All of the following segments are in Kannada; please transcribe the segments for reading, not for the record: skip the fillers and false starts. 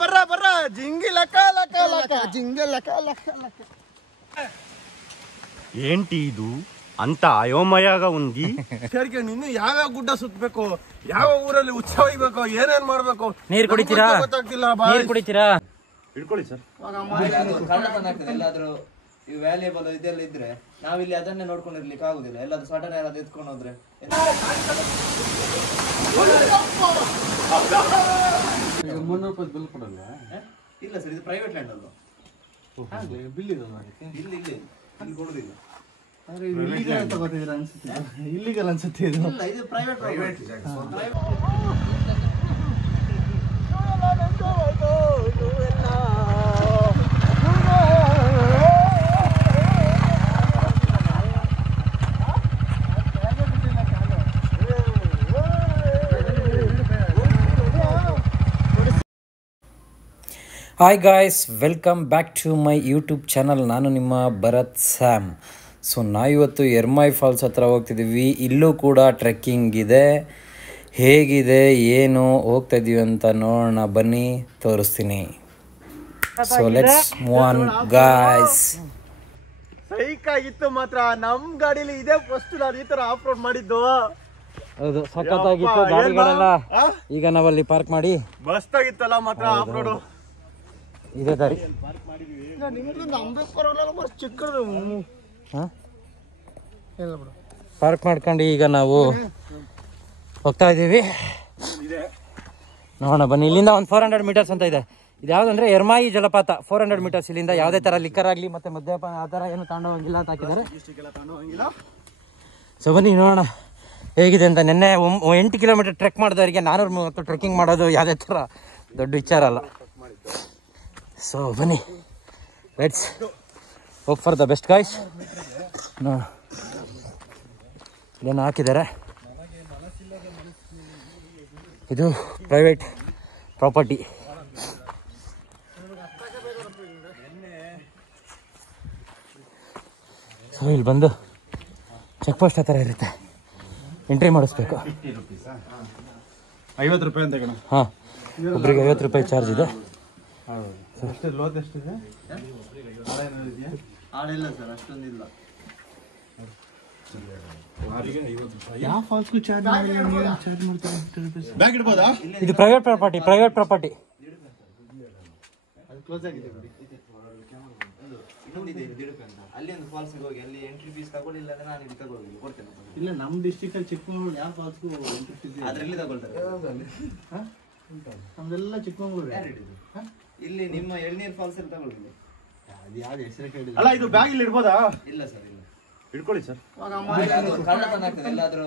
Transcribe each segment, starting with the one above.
ಬರ್ರ జింగి లక లక లక జింగి లక లక లక. ఏంటి ఇది అంత అయోమయగా ఉంది? ಸರಿಗೆ ನಿನ್ನ ಯಾವ್ಯಾವ ಗುಡ್ಡ ಸುತ್ತಬೇಕು, ಯಾವ ಊರಲ್ಲಿ ಉತ್ಸವ ಇರಬೇಕು, ಏನೇನ್ ಮಾಡ್ಬೇಕು, ನೀರ್ ಕುಡಿತೀರಾ? ಗೊತ್ತಾಗ್ತಿಲ್ಲ. ನೀರ್ ಕುಡಿತೀರಾ? ಹಿಡ್ಕೊಳ್ಳಿ ಸರ್. ಎಲ್ಲಾದ್ರೂ ಈ ವ್ಯಾಲ್ಯೂಬಲ್ ಇದೆಲ್ಲ ಇದ್ರೆ ನಾವಿಲ್ಲಿ ಅದನ್ನೇ ನೋಡ್ಕೊಂಡಿರ್ಲಿಕ್ಕೆ ಆಗುದಿಲ್ಲ. ಎಲ್ಲಾದ್ರೂ ಸಡನ್ ಯಾರಾದ್ರೂ ಎತ್ಕೊಂಡು ಹೋದ್ರೆ ₹300 ಬಿಲ್ ಕೊಡಲ್ಲ? ಇಲ್ಲ ಸರ್, ಇದು ಪ್ರೈವೇಟ್ ಲ್ಯಾಂಡ್ ಅಲ್ವಾ? ಬಿಲ್ ಇದೆ ಇಲ್ಲಿ ಕೊಡುದಿಲ್ಲ. ಇಲ್ಲಿಗಲ್ ಅನ್ಸುತ್ತೆ ಇದು. ಇಲ್ಲ, ಇದು private. Hi guys, welcome back to my YouTube channel. ನಾನು ನಿಮ್ಮ ಭರತ್ ಸ್ಯಾಮ್. ಸೊ ನಾವಿವತ್ತು ಎರ್ಮಾಯಿ ಫಾಲ್ಸ್ ಹತ್ರ ಹೋಗ್ತಿದ್ದೀವಿ. ಇಲ್ಲೂ ಕೂಡ ಟ್ರೆಕ್ಕಿಂಗ್ ಇದೆ. ಹೇಗಿದೆ ಏನು ಹೋಗ್ತಾ ಇದ್ದೀವಿ ಅಂತ ನೋಡೋಣ ಬನ್ನಿ, ತೋರಿಸ್ತೀನಿ. So let's move on guys. Psych ಆಗಿತ್ತು ಮಾತ್ರ. ನಮ್ ಗಾಡಿಲಿ ಇದೇ ಫಸ್ಟ್ ನಾನು ಈ ತರ ಆಫ್ ರೋಡ್ ಮಾಡಿದ್ದು. ಹೌದು, ಸಖತ್ತಾಗಿತ್ತು ಗಾಡಿಗಳೆಲ್ಲ. ಈಗ ನಾವಲ್ಲಿ ಪಾರ್ಕ್ ಮಾಡಿ ಮಸ್ತ್ ಆಗಿತ್ತಲ್ಲ ಮಾತ್ರ ಆಫ್ ರೋಡ್. ಇದೇ ದಾರಿ ಚಿಕ್ಕದು ಪಾರ್ಕ್ ಮಾಡ್ಕೊಂಡು ಈಗ ನಾವು ಹೋಗ್ತಾ ಇದ್ದೀವಿ. ನೋಡೋಣ ಬನ್ನಿ. ಇಲ್ಲಿಂದ ಒಂದು 400 ಮೀಟರ್ಸ್ ಅಂತ ಇದೆ. ಇದು ಯಾವುದಂದ್ರೆ ಎರ್ಮಾಯಿ ಜಲಪಾತ. 400 ಮೀಟರ್ಸ್. ಇಲ್ಲಿಂದ ಯಾವುದೇ ಥರ ಲಿಕ್ಕರ್ ಆಗಲಿ ಮತ್ತೆ ಮದ್ಯಪಾನ ಆ ಥರ ಏನು ತಗೊಂಡೋಗಂಗಿಲ್ಲ ಅಂತ ಹಾಕಿದ್ದಾರೆ. ಸೊ ಬನ್ನಿ ನೋಡೋಣ ಹೇಗಿದೆ ಅಂತ. ನಿನ್ನೆ 8 ಕಿಲೋಮೀಟರ್ ಟ್ರೆಕ್ ಮಾಡಿದವರಿಗೆ 430 ಟ್ರೆಕ್ಕಿಂಗ್ ಮಾಡೋದು ಯಾವುದೇ ಥರ ದೊಡ್ಡ ವಿಚಾರ ಅಲ್ಲ. ಸೊ ಬನ್ನಿ, let's hope for the best guys. ನೋಡ ಇದೇನು ಹಾಕಿದ್ದಾರೆ. ಇದು ಪ್ರೈವೇಟ್ ಪ್ರಾಪರ್ಟಿ. ಸೊ ಇಲ್ಲಿ ಬಂದು ಚೆಕ್ ಪೋಸ್ಟ್ ಆ ಥರ ಇರುತ್ತೆ, ಎಂಟ್ರಿ ಮಾಡಿಸ್ಬೇಕು. ₹50 ಅಂತ ಕಣ. ಹಾಂ, ಒಬ್ರಿಗೆ ₹50 ಚಾರ್ಜ್ ಇದೆ. ಆಳಿಲ್ಲ ಸರ್, ಅಷ್ಟೊಂದಿಲ್ಲ. ಯಾವ ಫಾಲ್ಸ್ಗೂ ಚಾರ್ಜ್ ಬ್ಯಾಗ್ ಇಡ್ಬೋದಾ? ಇದು ಪ್ರೈವೇಟ್ ಪ್ರಾಪರ್ಟಿ. ಕ್ಲೋಸ್ ಆಗಿದೆ. ಇನ್ನೊಂದಿದೆ ದಿಡುಕು ಅಂತ. ಅಲ್ಲಿ ಒಂದು ಫಾಲ್ಸ್ಗೆ ಹೋಗಿ ಅಲ್ಲಿ ಎಂಟ್ರಿ ಫೀಸ್ ತಗೊಳ್ಳಿಲ್ಲ ಅಂದ್ರೆ ನಾನು ಇಲ್ಲಿ ತಗೊಳ್ಳಿ ಕೊಡ್ತೇನೆ. ಇಲ್ಲ, ನಮ್ಮ ಡಿಸ್ಟ್ರಿಕ್ಟ್ ಅಲ್ಲಿ ಚಿಕ್ಕಮಗಳೂರು ಯಾವ ಫಾಲ್ಸ್ಗೂ ಅದ್ರಲ್ಲಿ ತಗೊಳ್ತಾರೆ. ನಮ್ದೆಲ್ಲ ಚಿಕ್ಕಮಗಳೂರು. ಇಲ್ಲಿ ನಿಮ್ಮ ಎಳ್ನೀರ್ ಫಾಲ್ಸ್ ಅಲ್ಲಿ ತಗೊಳ್ಳಿ. ಅದು ಯಾವ್ದು ಹೆಸರು ಕೇಳಿಲ್ಲ. ಅಲ್ಲ, ಇದು ಬ್ಯಾಗ್ ಇಲ್ಲಿ ಇಡ್ಬೋದಾ? ಇಲ್ಲ ಸರ್, ಇಲ್ಲ. ಹಿಡ್ಕೊಳ್ಳಿ ಸರ್. ಕಳ್ಳತನ ಆಗ್ತದೆ. ಎಲ್ಲಾದ್ರೂ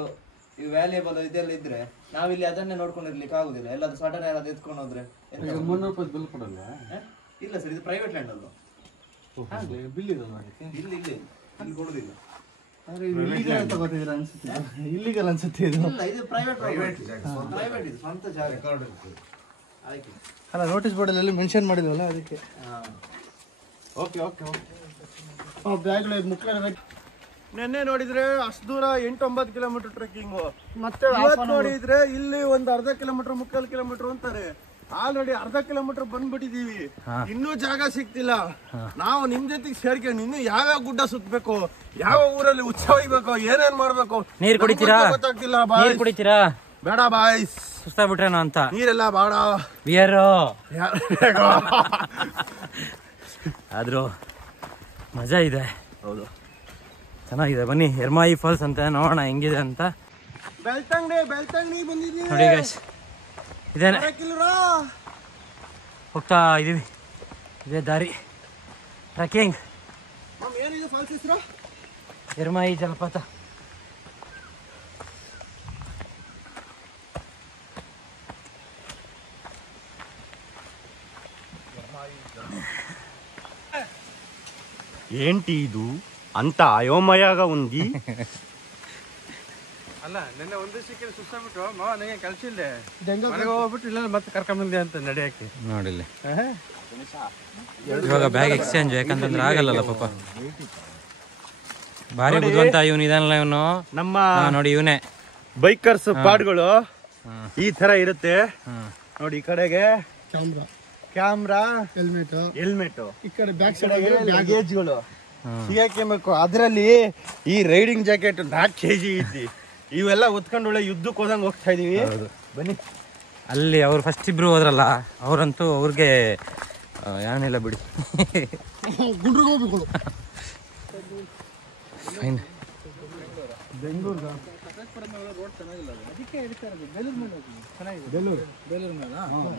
ಈ ವ್ಯಾಲ್ಯೂಬಲ್ ಇದೆಲ್ಲ ಇದ್ರೆ ನಾವಿಲ್ಲಿ ಅದನ್ನೇ ನೋಡ್ಕೊಂಡಿರ್ಲಿಕ್ಕೆ ಆಗುದಿಲ್ಲ. ಎಲ್ಲಾದ್ರೂ ಸಡನ್ ಯಾರಾದ್ರೂ ಎತ್ಕೊಂಡು ಹೋದ್ರೆ ₹300 ಬಿಲ್ ಕೊಡಲ್ಲ? ಇಲ್ಲ ಸರ್, ಇದು ಪ್ರೈವೇಟ್ ಲ್ಯಾಂಡ್ ಅಲ್ವಾ? ಬಿಲ್ ಇದೆ ಇಲ್ಲಿ ಕೊಡುದಿಲ್ಲ. ಇಲ್ಲಿಗಲ್ ಅನ್ಸುತ್ತೆ ಇದು. ಇಲ್ಲ, ಇದು ಪ್ರೈವೇಟ್. ಇದು ಸ್ವಂತ ಜಾಗ. ಅಲ್ಲ, ನೋಟಿಸ್ ಬೋರ್ಡ್ ಅಲ್ಲಿ ಮೆನ್ಷನ್ ಮಾಡಿದ್ವಲ್ಲ ಅದಕ್ಕೆ. ಓಕೆ. ನೆನ್ನೆ ನೋಡಿದ್ರೆ ಅಷ್ಟು ದೂರ 8-9 ಕಿಲೋಮೀಟರ್ ಟ್ರೆಕ್ಕಿಂಗು. ಮತ್ತೆ ನೋಡಿದ್ರೆ ಇಲ್ಲಿ ಒಂದು ಅರ್ಧ ಕಿಲೋಮೀಟರ್ 3/4 ಕಿಲೋಮೀಟರ್ ಅಂತಾರೆ. ಆಲ್ರೆಡಿ ಅರ್ಧ ಕಿಲೋಮೀಟರ್ ಬಂದ್ಬಿಟ್ಟಿದೀವಿ. ಇನ್ನೂ ಜಾಗ ಸಿಗ್ತಿಲ್ಲ. ನಾವು ನಿಮ್ ಜೊತೆಗೆ ಸೇರ್ಕೊಂಡು ಇನ್ನು ಯಾವ್ಯಾವ ಗುಡ್ಡ ಸುತ್ತಬೇಕು, ಯಾವ ಊರಲ್ಲಿ ಉತ್ಸವ ಇರಬೇಕು, ಏನೇನ್ ಮಾಡ್ಬೇಕು, ನೀರ್ ಕುಡಿತೀರಾ? ಗೊತ್ತಾಗ್ತಿಲ್ಲ. ನೀರ್ ಕುಡಿತೀರಾ? ಬೇಡ ಬಾಯ್ಸ್, ಸುಸ್ತಾಗ್ಬಿಟ್ರೇನೋ ಅಂತ. ನೀರೆಲ್ಲ ಬೇಡ, ಬಿಯರು ಆದ್ರೂ ಮಜಾ ಇದೆ. ಹೌದು, ಚೆನ್ನಾಗಿದೆ. ಬನ್ನಿ ಎರ್ಮಾಯಿ ಫಾಲ್ಸ್ ಅಂತ ನೋಡೋಣ ಹೆಂಗಿದೆ ಅಂತ. ಬೆಳ್ತಂಗಡಿ ಬಂದಿದ್ದೀವಿ ನೋಡಿ ಗೈಸ್, ಇದೇನೆ ಹೋಗ್ತಾ ಇದೀವಿ. ಇದೇ ದಾರಿ ಟ್ರೆಕ್ಕಿಂಗ್. ಏನಿದೆ ಫಾಲ್ಸ್ ಹೆಸರು? ಎರ್ಮಾಯಿ ಜಲಪಾತ. ఏంటి ఇది అంత అయోమయగా ఉంది? ಅಲ್ಲ, ನೆನ್ನೆ ಒಂದು ಸಿಕ್ಕಿದ್ರೆ ಸುಸ್ತಾಗ್ಬಿಟ್ಟು ಮಾವ ನನಗೆ ಕಳ್ಸಿಲ್ದೆ. ಮನೆಗೆ ಹೋಗ್ಬಿಟ್ಟು ಇಲ್ಲ ಮತ್ತೆ ಕರ್ಕೊಂಬಂದೆ ಅಂತ ನಡೆಯಕ್ಕೆ. ನೋಡಿಲ್ಲ, ಇವಾಗ ಬ್ಯಾಗ್ ಎಕ್ಸ್ಚೇಂಜ್ ಯಾಕಂತಂದ್ರೆ ಆಗಲ್ಲಲ್ಲ ಪಾಪ. ಭಾರಿ ಬುದ್ಧಿವಂತ ಇವನು ಇದನ್ನಲ್ಲ. ಇವನು ನಮ್ಮ ನೋಡಿ, ಇವನೇ ಬೈಕರ್ಸ್ ಪಾಡ್ಗಳು ಈ ತರ ಇರುತ್ತೆ ನೋಡಿ. ಈ ಕಡೆಗೆ ಕ್ಯಾಮ್ರಾ, ಹೆಲ್ಮೆಟ್, ಈ ಕಡೆ ಬ್ಯಾಕ್ ಸೈಡ್ ಲಗೇಜ್ಗಳು ಸಿಗಾಕಬೇಕು. ಅದ್ರಲ್ಲಿ ಈ ರೈಡಿಂಗ್ ಜಾಕೆಟ್ 4 kg ಐತಿ. ಇವೆಲ್ಲ ಉತ್ಕೊಂಡು ಒಳ್ಳೆ ಯುದ್ಧಕ್ಕೆ ಹೋದಂಗೆ ಹೋಗ್ತಾ ಇದೀವಿ. ಬನ್ನಿ. ಅಲ್ಲಿ ಅವ್ರು ಫಸ್ಟ್ ಇಬ್ರು ಹೋದ್ರಲ್ಲ, ಅವ್ರಂತೂ ಅವ್ರಿಗೆ ಏನಿಲ್ಲ ಬಿಡಿ. ಗುಂಡ್ರಿಗೆ ಹೋಗ್ಬೇಕು. ಫೈನ್.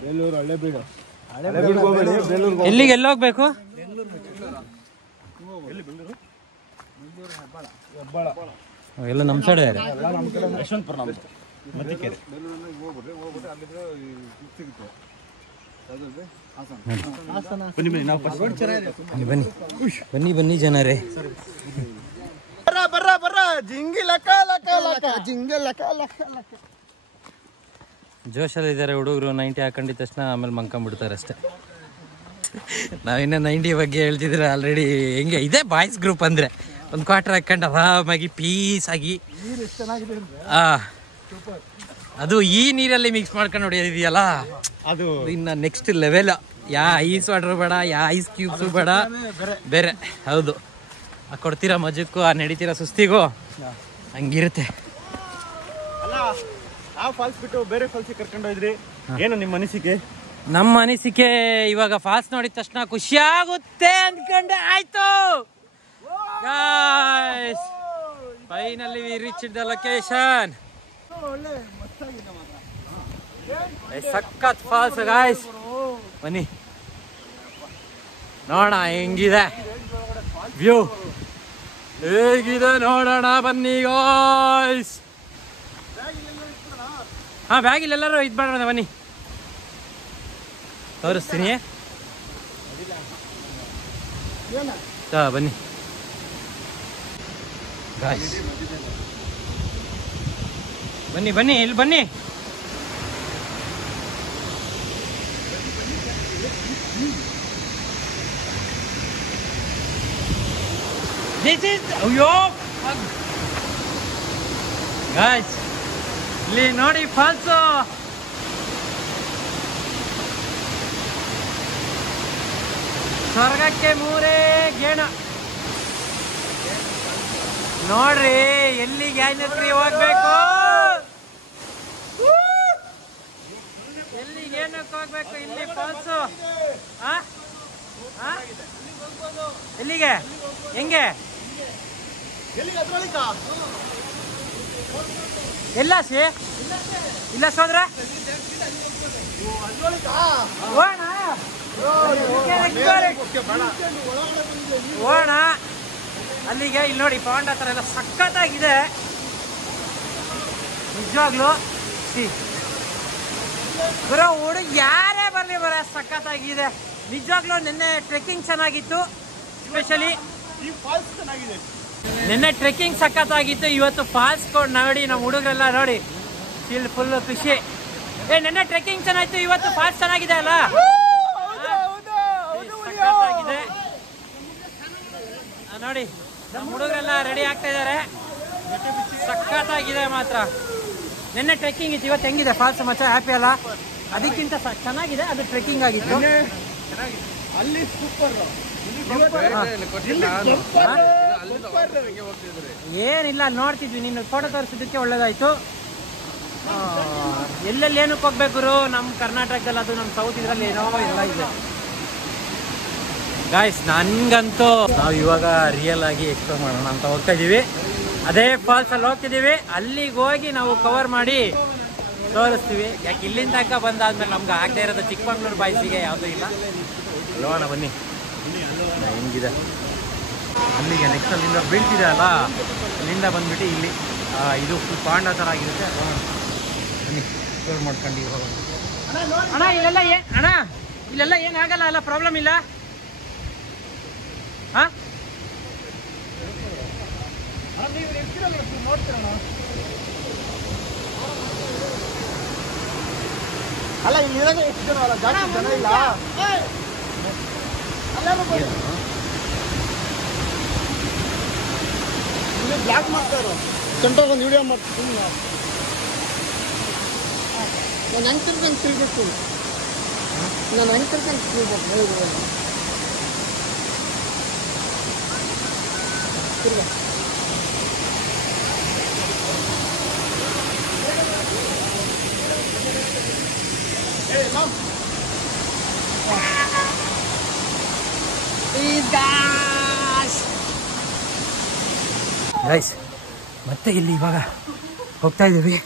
ಬೇಲೂರು ಹಳೆ ಬೀಡು. ಎಲ್ಲಿಗೆ ಎಲ್ಲಿ ಹೋಗ್ಬೇಕು? ಎಲ್ಲ ನಮ್ಮ ಸೈಡ್ ಯಶವಂತಪುರ ಮತ್ತಿಕೆರೆ. ಬನ್ನಿ ಬನ್ನಿ ನಾವು ಬನ್ನಿ ಬನ್ನಿ ಬನ್ನಿ ಜನರೇ. ಬರ್ರ ಜಿಂಗಿ ಲಕ ಲಕ ಲಕ ಜಿಂಗಿ ಲಕ ಲಕ ಲಕ. ಜೋಶಲ್ಲಿ ಇದ್ದಾರೆ ಹುಡುಗರು. 90 ಹಾಕೊಂಡಿದ ತಕ್ಷಣ ಆಮೇಲೆ ಮಂಕೊಂಬಿಡ್ತಾರೆ ಅಷ್ಟೇ. ನಾವಿನ್ನ 90 ಬಗ್ಗೆ ಹೇಳ್ತಿದ್ರೆ ಆಲ್ರೆಡಿ. ಹೆಂಗೆ ಇದೆ ಬಾಯ್ಸ್ ಗ್ರೂಪ್ ಅಂದರೆ ಒಂದು ಕ್ವಾರ್ಟರ್ ಹಾಕೊಂಡು ಆರಾಮಾಗಿ ಪೀಸ್ ಆಗಿ. ಅದು ಈ ನೀರಲ್ಲಿ ಮಿಕ್ಸ್ ಮಾಡ್ಕೊಂಡು ಹೊಡೆಯೋದಿದೆಯಲ್ಲ, ಅದು ಇನ್ನು ನೆಕ್ಸ್ಟ್ ಲೆವೆಲ್. ಐಸ್ ವಾಟರ್ ಬೇಡ, ಐಸ್ ಕ್ಯೂಬ್ಸು ಬೇಡ, ಬೇರೆ. ಹೌದು, ಆ ಕೊಡ್ತೀರಾ ಮಜಕ್ಕೂ, ಆ ನಡೀತೀರಾ ಸುಸ್ತಿಗೂ ಹಂಗಿರುತ್ತೆ. ಅಲ್ಲ, ಆ ಫಾಲ್ಸ್ ಬಿಟ್ಟು ಬೇರೆ ಫಾಲ್ಸ್ ಕರ್ಕೊಂಡು ಹೋದ್ರಿ, ಏನು ನಿಮ್ಮ ಅನಿಸಿಕೆ? ನಮ್ಮ ಅನಿಸಿಕೆ ಇವಾಗ ಫಾಲ್ಸ್ ನೋಡಿದ ತಕ್ಷಣ ಖುಷಿ ಆಗುತ್ತೆ ಅಂದ್ಕೊಂಡೆ. ಆಯ್ತು guys, finally we reached the location. ಸಖತ್ ಫಾಲ್ಸ್ ಗಾಯ್ಸ್. ಬನ್ನಿ ನೋಡೋಣ ಹೆಂಗಿದೆ ವ್ಯೂ, ಹೇಗಿದೆ ನೋಡೋಣ ಬನ್ನಿ ಗಾಯ್ಸ್. ಹಾಂ, ಬ್ಯಾಗಿಲ್ಲೆಲ್ಲರೂ ಇದು ಮಾಡೋಣ ಬನ್ನಿ, ತೋರಿಸ್ತೀನಿ. ಬನ್ನಿ ಗಾಯ್ಸ್, ಬನ್ನಿ ಬನ್ನಿ ಇಲ್ಲಿ ಬನ್ನಿ. ಅಯ್ಯೋ ಗಾಯ್ಸ್, ಇಲ್ಲಿ ನೋಡಿ ಫಾಲ್ಸು. ಸ್ವರ್ಗಕ್ಕೆ 3 ಗೇಣ ನೋಡ್ರಿ. ಎಲ್ಲಿಗೆ ಏನಕ್ಕೆ ಹೋಗ್ಬೇಕು, ಎಲ್ಲಿಗೆ ಏನಕ್ಕೆ ಹೋಗ್ಬೇಕು? ಇಲ್ಲಿ ಫಾಲ್ಸು. ಎಲ್ಲಿಗೆ, ಹೆಂಗೆ, ಎಲ್ಲ ಸಿ ಇಲ್ಲ ಸೋದ್ರ ಓಣ ಅಲ್ಲಿಗೆ. ಇಲ್ಲಿ ನೋಡಿ ಪಾಂಡ್ ಹತ್ರ ಎಲ್ಲ ಸಖತ್ತಾಗಿದೆ ನಿಜವಾಗ್ಲು. ಬರೋ ಹುಡುಗ ಯಾರೇ ಬರಲಿ ಬರ ಸಖತ್ತಾಗಿದೆ ನಿಜವಾಗ್ಲೂ. ನಿನ್ನೆ ಟ್ರೆಕ್ಕಿಂಗ್ ಚೆನ್ನಾಗಿತ್ತು, ಸ್ಪೆಷಲಿ ನಿನ್ನೆ ಟ್ರೆಕ್ಕಿಂಗ್ ಸಖತ್ತಾಗಿತ್ತು. ಇವತ್ತು ಫಾಲ್ಸ್ ನೋಡಿ ನಮ್ಮ ಹುಡುಗರೆಲ್ಲ ನೋಡಿ ಫುಲ್ ಖುಷಿ. ನಿನ್ನೆ ಟ್ರೆಕ್ಕಿಂಗ್ ಚೆನ್ನಾಗಿತ್ತು, ಇವತ್ತು ಫಾಲ್ಸ್ ಚೆನ್ನಾಗಿದೆ ಅಲ್ಲ, ಸಖತ್ತಾಗಿದೆ ನೋಡಿ. ನಮ್ಮ ಹುಡುಗರೆಲ್ಲ ರೆಡಿ ಆಗ್ತಾ ಇದ್ದಾರೆ, ಸಖತ್ತಾಗಿದೆ ಮಾತ್ರ. ನಿನ್ನೆ ಟ್ರೆಕ್ಕಿಂಗ್ ಇತ್ತು, ಇವತ್ತು ಹೆಂಗಿದೆ ಫಾಲ್ಸ್ ಮಚ್ಚ? ಹ್ಯಾಪಿ ಅಲ್ಲ? ಅದಕ್ಕಿಂತ ಚೆನ್ನಾಗಿದೆ, ಅದು ಟ್ರೆಕ್ಕಿಂಗ್ ಆಗಿತ್ತು. ಅಲ್ಲಿ ಸೂಪರ್. ಏನಿಲ್ಲ, ಅಲ್ಲಿ ನೋಡ್ತಿದ್ವಿ, ನೀನು ಫೋಟೋ ತೋರಿಸಿದ್ದಕ್ಕೆ ಒಳ್ಳೇದಾಯ್ತು. ಎಲ್ಲೆಲ್ಲಿ ಏನಕ್ಕೆ ಹೋಗ್ಬೇಕು ನಮ್ಮ ಕರ್ನಾಟಕದಲ್ಲಿ, ಅದು ನಮ್ಮ ಸೌತ್ ಇದರಲ್ಲಿ ಏನೋ ಎಲ್ಲ ಇದೆ ಗಾಯ್ಸ್. ನನಗಂತೂ ನಾವು ಇವಾಗ ರಿಯಲ್ ಆಗಿ ಎಕ್ಸ್ಪ್ಲೋರ್ ಮಾಡೋಣ ಅಂತ ಹೋಗ್ತಾ ಇದ್ದೀವಿ. ಅದೇ ಫಾಲ್ಸ್ ಅಲ್ಲಿ ಹೋಗ್ತಿದ್ದೀವಿ, ಅಲ್ಲಿಗೆ ಹೋಗಿ ನಾವು ಕವರ್ ಮಾಡಿ ತೋರಿಸ್ತೀವಿ. ಯಾಕೆ ಇಲ್ಲಿಂದ ತನಕ ಬಂದಾದ್ಮೇಲೆ ನಮ್ಗೆ ಆಗದೆ ಇರೋದು ಚಿಕ್ಕಮಂಗ್ಳೂರು ಬಾಯ್ಸಿಗೆ ಯಾವುದೂ ಇಲ್ಲ. ನೋಡೋಣ ಬನ್ನಿ ಹೆಂಗಿದೆ. ಅಲ್ಲಿಗೆ ನೆಕ್ಸ್ಟ್ ಅಲ್ಲಿಂದ ಬೀಳ್ತಿದೆ ಅಲ್ಲ, ಅಲ್ಲಿಂದ ಬಂದ್ಬಿಟ್ಟು ಇಲ್ಲಿ ಇದು ಫುಲ್ ಪಾಂಡ ಥರ ಆಗಿರುತ್ತೆ. ಬನ್ನಿ ಸ್ಟೋರ್ ಮಾಡ್ಕೊಂಡು ಹೋಗೋಣ. ಅಣ್ಣ ಇಲ್ಲೆಲ್ಲ ಅಣ್ಣ ಇಲ್ಲೆಲ್ಲ ಏನಾಗಲ್ಲ ಅಲ್ಲ, ಪ್ರಾಬ್ಲಮ್ ಇಲ್ಲ? ಹಾಂ, ಅಲ್ಲ ಇಲ್ಲಿ ಎಷ್ಟು ಜನ ಅಲ್ಲ, ಜಾಸ್ತಿ ಜನ ಇಲ್ಲ. ಬ್ಲಾಕ್ ಮಾಡ್ತಾರೋ ಸೆಂಟ್ರಾಗ ಒಂದು ವಿಡಿಯೋ ಮಾಡ್ತೀನಿ. ನಾನು ಹೆಂಗೆ ತಿರ್ಬೇಕು ನಾನು ಅಂಕಲ್ ಗೈಸ್ ಮತ್ತೆ ಇಲ್ಲಿ ಇವಾಗ ಹೋಗ್ತಾ ಇದ್ದೀವಿ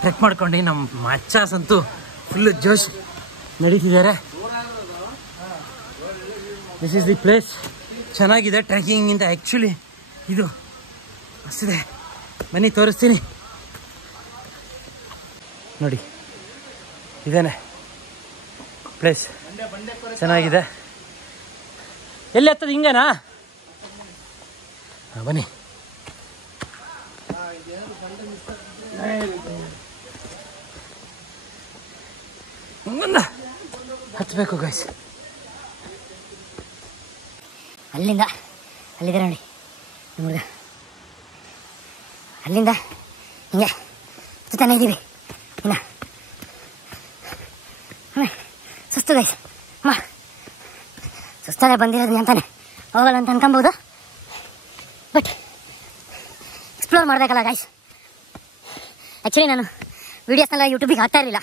ಟ್ರೆಕ್ ಮಾಡ್ಕೊಂಡು. ನಮ್ಮ ಮಚ್ಚಾಸ್ ಅಂತೂ ಫುಲ್ಲು ಜೋಶ್ ನಡೀತಿದ್ದಾರೆ. This is the place. ಚೆನ್ನಾಗಿದೆ ಟ್ರೆಕ್ಕಿಂಗಿಂತ ಆ್ಯಕ್ಚುಲಿ ಇದು ಮಸ್ತಿದೆ. ಬನ್ನಿ ತೋರಿಸ್ತೀನಿ ನೋಡಿ. ಇದೇನೆ ಪ್ಲೇಸ್, ಚೆನ್ನಾಗಿದೆ. ಎಲ್ಲಿ ಹತ್ತದ ಹಿಂಗೇನಾ? ಬನ್ನಿ. ಹತ್ತಬೇಕು ಗೈಸ್. ಅಲ್ಲಿಂದ ಅಲ್ಲಿದೆ ನೋಡಿ ಹುಡುಗ, ಅಲ್ಲಿಂದ ಹಿಂಗೆ ಸುತ್ತಾನೆ ಇದ್ದೀವಿ. ಇನ್ನ ಸುಸ್ತು ಗೈಸ್, ಸುಸ್ತಾನೆ ಬಂದಿರೋದು ಅಂತಾನೆ ಹೋಗಲ್ಲ ಅಂತ ಅನ್ಕೊಬೋದು. ಬಟ್ ಎಕ್ಸ್ಪ್ಲೋರ್ ಮಾಡಬೇಕಲ್ಲ ಗೈಸ್. ಆ್ಯಕ್ಚುಲಿ ನಾನು ವೀಡಿಯೋಸ್ನೆಲ್ಲ ಯೂಟ್ಯೂಬಿಗೆ ಹಾಕ್ತಾ ಇರಲಿಲ್ಲ,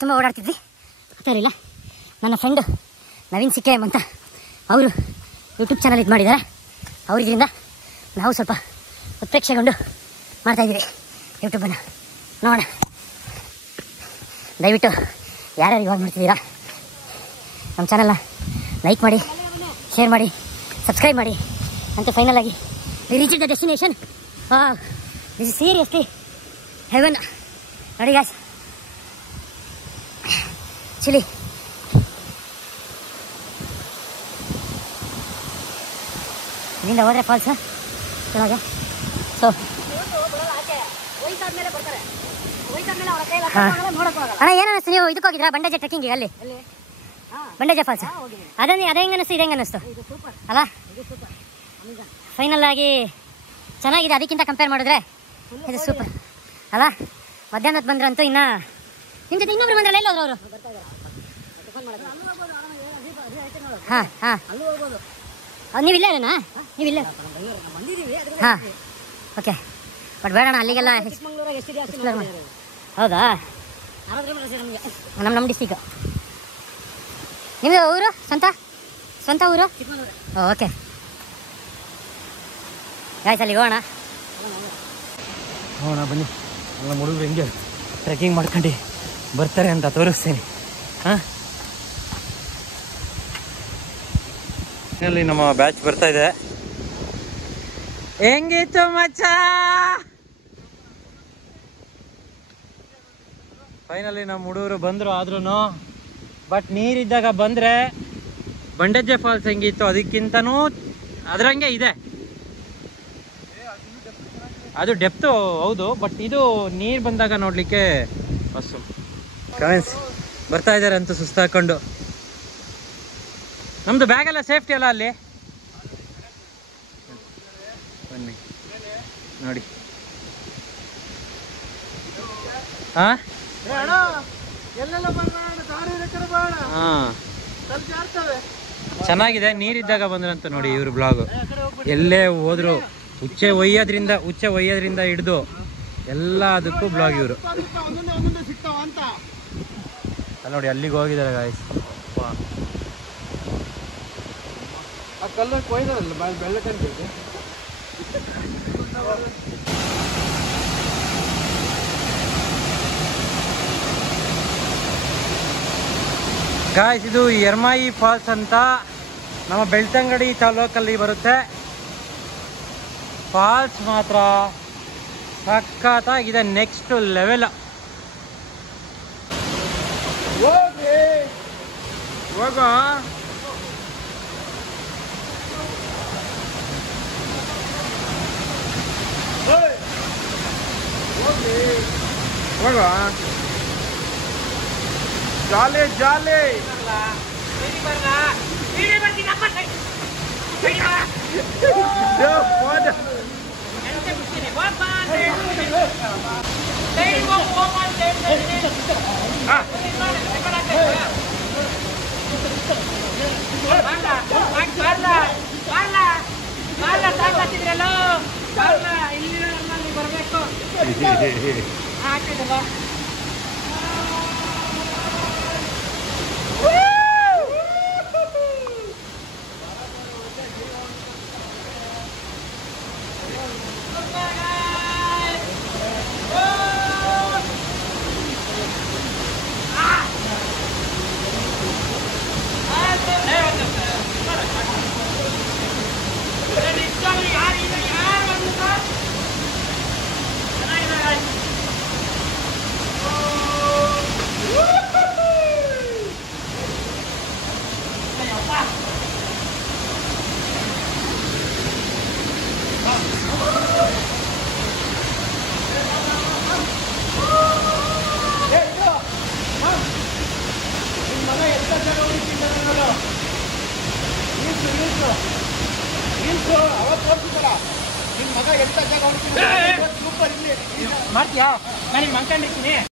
ತುಂಬ ಓಡಾಡ್ತಿದ್ವಿ, ಹಾಕ್ತಾ ಇರಲಿಲ್ಲ. ನನ್ನ ಫ್ರೆಂಡು ನವೀನ್ ಸಿಕೆ ಅಂತ ಅವರು ಯೂಟ್ಯೂಬ್ ಚಾನಲ್ ಇದು ಮಾಡಿದ್ದಾರೆ. ಅವರಿದ್ರಿಂದ ನಾವು ಸ್ವಲ್ಪ ಉತ್ಪ್ರೇಕ್ಷೆಗೊಂಡು ಮಾಡ್ತಾಯಿದ್ದೀವಿ ಯೂಟ್ಯೂಬನ್ನು. ನೋಡೋಣ, ದಯವಿಟ್ಟು ಯಾರ್ಯಾರು ಇವಾಗ ಮಾಡ್ತಿದ್ದೀರಾ ನಮ್ಮ ಚಾನಲ್ನ ಲೈಕ್ ಮಾಡಿ, ಶೇರ್ ಮಾಡಿ, ಸಬ್ಸ್ಕ್ರೈಬ್ ಮಾಡಿ. ಅಂತ ಫೈನಲ್ ಆಗಿ we reach the destination. This is seriously heaven. ನೋಡಿ ಗಾಯ್ಸ್, ಆ್ಯಕ್ಚುಲಿ ಇಲ್ಲಿಂದ ಹೋದರೆ ಫಾಲ್ಸ್ ಕೆಳಗೆ. ಸೊ ಅಣ್ಣ ಏನು ಅನ್ನಿಸ್ತು, ನೀವು ಇದಕ್ಕೆ ಹೋಗಿದ್ರಾ ಬಂಡೇಜ ಟ್ರೆಕ್ಕಿಂಗಿಗೆ? ಅಲ್ಲಿ ಬಂಡೇಜ ಫಾಲ್ಸ್ ಅದೇ ಹೆಂಗೆ ಅನ್ನಿಸ್ತು, ಇದು ಹೆಂಗೆ ಅನ್ನಿಸ್ತು ಅಲ್ಲ? ಫೈನಲ್ ಆಗಿ ಚೆನ್ನಾಗಿದೆ, ಅದಕ್ಕಿಂತ ಕಂಪೇರ್ ಮಾಡಿದ್ರೆ ಇದು ಸೂಪರ್ ಅಲ್ಲ? ಮಧ್ಯಾಹ್ನದ ಬಂದ್ರಂತೂ ಇನ್ನು ನಿಮ್ಮ ಜೊತೆ ಇನ್ನೊಬ್ರು ಬಂದ್ರಲ್ಲ, ಎಲ್ಲೋದ್ರು ಅವರು? ಹಾಂ ಹಾಂ, ನೀವಿಲ್ಲ ಅಲ್ಲನಾ? ನೀವಿಲ್ಲ? ಹಾಂ ಓಕೆ. ಬಟ್ ಬೇಡಣ್ಣ ಅಲ್ಲಿಗೆಲ್ಲ. ಹೌದಾ? ನಮ್ಮ ಡಿಸ್ಟಿಕ್. ನಿಮ್ಮದು ಊರು ಸ್ವಂತ ಊರು? ಓಕೆ ಗಾಯ್ಸ್, ಅಲ್ಲಿಗೆ ಹೋಗೋಣ ಬನ್ನಿ. ನಮ್ಮ ಹುಡುಗರು ಹೆಂಗೆ ಟ್ರೆಕ್ಕಿಂಗ್ ಮಾಡ್ಕೊಂಡು ಬರ್ತಾರೆ ಅಂತ ತೋರಿಸ್ತೀನಿ. ಹಾಂ, ಇಲ್ಲಿ ನಮ್ಮ ಬ್ಯಾಚ್ ಬರ್ತಾ ಇದೆ. ಹೆಂಗಿತ್ತು ಮಚ್ಚ? ಫೈನಲಿ ನಮ್ಮ ಹುಡುಗರು ಬಂದರು. ಆದ್ರೂ ಬಟ್ ನೀರಿದ್ದಾಗ ಬಂದರೆ ಬಂಡೇಜೆ ಫಾಲ್ಸ್ ಹೆಂಗಿತ್ತು ಅದಕ್ಕಿಂತನೂ ಅದರಂಗೆ ಇದೆ. ಅದು ಡೆಪ್ತು ಹೌದು, ಬಟ್ ಇದು ನೀರು ಬಂದಾಗ ನೋಡಲಿಕ್ಕೆ ಬಸ್ಸು ಕಾಯಿನ್ಸ್ ಬರ್ತಾ ಇದ್ದಾರೆ ಅಂತ ಸುಸ್ತಾಕೊಂಡು. ನಮ್ಮದು ಬ್ಯಾಗೆಲ್ಲ ಸೇಫ್ಟಿ ಅಲ್ಲ ಅಲ್ಲಿ? ಬನ್ನಿ ನೋಡಿ. ಹಾಂ ಹಾಂ, ಚೆನ್ನಾಗಿದೆ. ನೀರಿದ್ದಾಗ ಬಂದ್ರಂತ ನೋಡಿ ಇವ್ರ ಬ್ಲಾಗು. ಎಲ್ಲೇ ಹೋದ್ರು ಉಚ್ಚೆ ಒಯ್ಯೋದ್ರಿಂದ ಹಿಡಿದು ಎಲ್ಲ ಅದಕ್ಕೂ ಬ್ಲಾಗ್ ಇವರು. ನೋಡಿ ಅಲ್ಲಿಗೆ ಹೋಗಿದ್ದಾರೆ ಗಾಯ್ಸ್. ಗಾಯ್ಸ್, ಇದು ಎರ್ಮಾಯಿ ಫಾಲ್ಸ್ ಅಂತ ನಮ್ಮ ಬೆಳ್ತಂಗಡಿ ತಾಲೂಕಲ್ಲಿ ಬರುತ್ತೆ. ಫಾಲ್ಸ್ ಮಾತ್ರ ಸಖತ್ತಾಗಿದೆ, ನೆಕ್ಸ್ಟ್ ಲೆವೆಲ್. ಹೋಗ ಜಾಲೆ ಜಾಲೆ ಮಾಡ್ತೀಯಾ? ನಾನು ಮಂಕೊಂಡಿರ್ತೀನಿ.